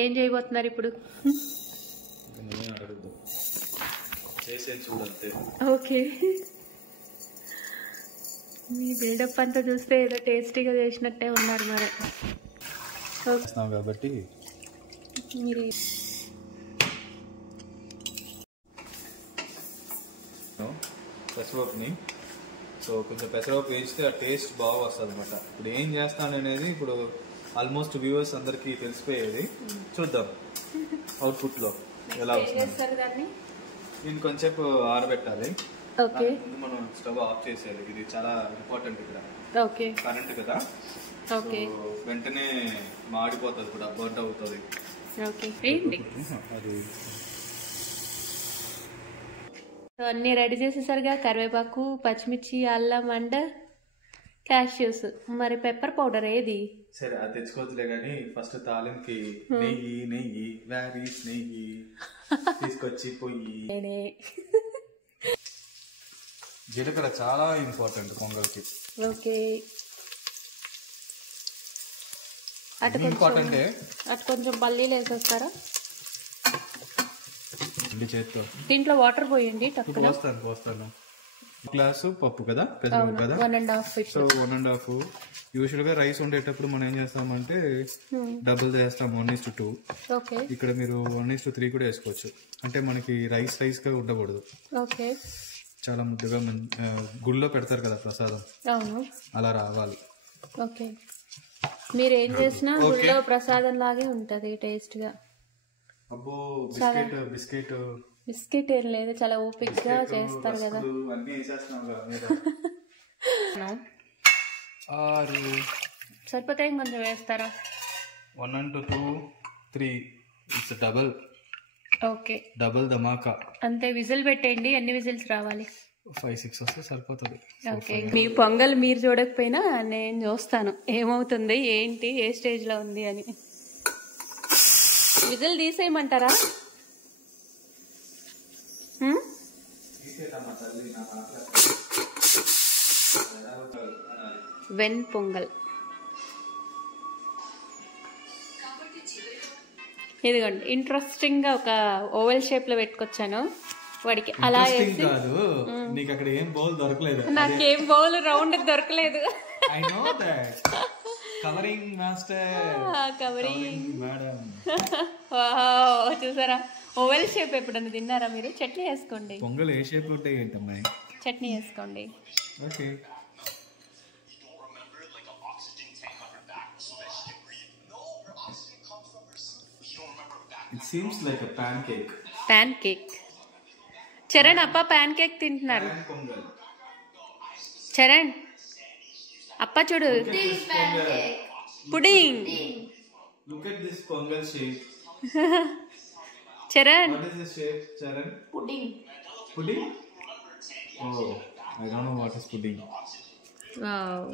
ఏం చేయబోతున్నారు ఇప్పుడు? ఓకే, మీ బిల్డప్ అంతా చూస్తే ఏదో టేస్టీగా చేసినట్టే ఉన్నారు మరి. కాబట్టి మీరు పెసరపప్పుని కొంచెం పెసరపప్పు వేస్తే ఆ టేస్ట్ బాగా వస్తుంది అనమాట. ఇప్పుడు ఏం చేస్తాను అనేది ఇప్పుడు ఆల్మోస్ట్ వ్యూవర్స్ అందరికి తెలిసిపోయేది. చూద్దాం అవుట్పుట్ లో ఎలా వస్తుంది. దీన్ని కొంచెంసేపు ఆరబెట్టాలి. ముందు మనం స్టవ్ ఆఫ్ చేసేయాలి. ఇది చాలా ఇంపార్టెంట్ ఇక్కడ. కరెంట్ కదా, వెంటనే మాడిపోతుంది కూడా, బర్న్ అవుతుంది. అన్నీ రెడీ చేసేసరిగా కరివేపాకు, పచ్చిమిర్చి, అల్లం అండ్ క్యాష్యూస్. మరి పెప్పర్ పౌడర్ ఏది? సరే అది తెచ్చుకోవచ్చులే కానీ ఫస్ట్ తాలింపుకి నెయ్యి వ్యారీస్ నెయ్యి తీసుకొచ్చి పొయ్యి. జీలకర్ర చాలా ఇంపార్టెంట్ పొంగల్కి. ఓకే, ఇంపార్టెంటే. అటు కొంచెం పల్లీలు వేసేస్తారా? చేత్తో దీంట్లో వాటర్ పోయండి. పోస్తాను. గ్లాసు పప్పు కదా, పెసరపప్పు కదా, 1.5. సో 1.5. యూజువల్ గా రైస్ ఉండేటప్పుడు మనం ఏం చేస్తామంటే డబుల్ చేస్తాం, 1:2. ఇక్కడ మీరు 1:3 కూడా వేసుకోవచ్చు. అంటే మనకి రైస్ గా ఉండకూడదు. చాలా ముద్దగా గుళ్ళో పెడతారు కదా ప్రసాదం, అలా రావాలి. ఓకే, మీరు ఏం చేసినా గుళ్ళో ప్రసాదం లాగే ఉంటది టేస్ట్ గా. అబ్బో, బిస్కెట్ ఏం లేదు, చాలా ఓపిక్గా చేస్తారు కదా. సరిపోతే కొంచెం వేస్తారా? 1 to 2, 3 it's double. Okay, double ధమాకా. అంతే. విజిల్ పెట్టండి. ఎన్ని విజిల్స్ రావాలి? 5-6 వస్తే సరిపోతుంది. ఓకే, మీ పొంగల్ మీరు చూడకపోయినా నేను చూస్తాను ఏమవుతుంది, ఏంటి, ఏ స్టేజ్ లో ఉంది అని. విజిల్ తీసేయమంటారా? వెన్ పొంగల్ ఇదిగోండి. ఇంట్రెస్టింగ్ గా ఒక ఓవెల్ షేప్ లో పెట్టుకొచ్చాను వాడికి. అలా నాకేం బౌల్ రౌండ్ దొరకలేదు. చూసారా, ఓవెల్ షేప్ ఎప్పుడన్నా తిన్నారా మీరు? చట్నీ వేసుకోండి. పొంగల్ ఏ షేప్ ఉంటాయి ఏంటమ్మా? చట్నీ వేసుకోండి. Okay, it seems like a pan cake. Charan, అప్ప పాన్ కేక్ తింటున్నారు. చరణ్, అప్ప చూడు, pudding. Look at this pongal shape. Charan. What is this shape, Charan? Pudding. Pudding? Oh, I don't know what is pudding. Wow.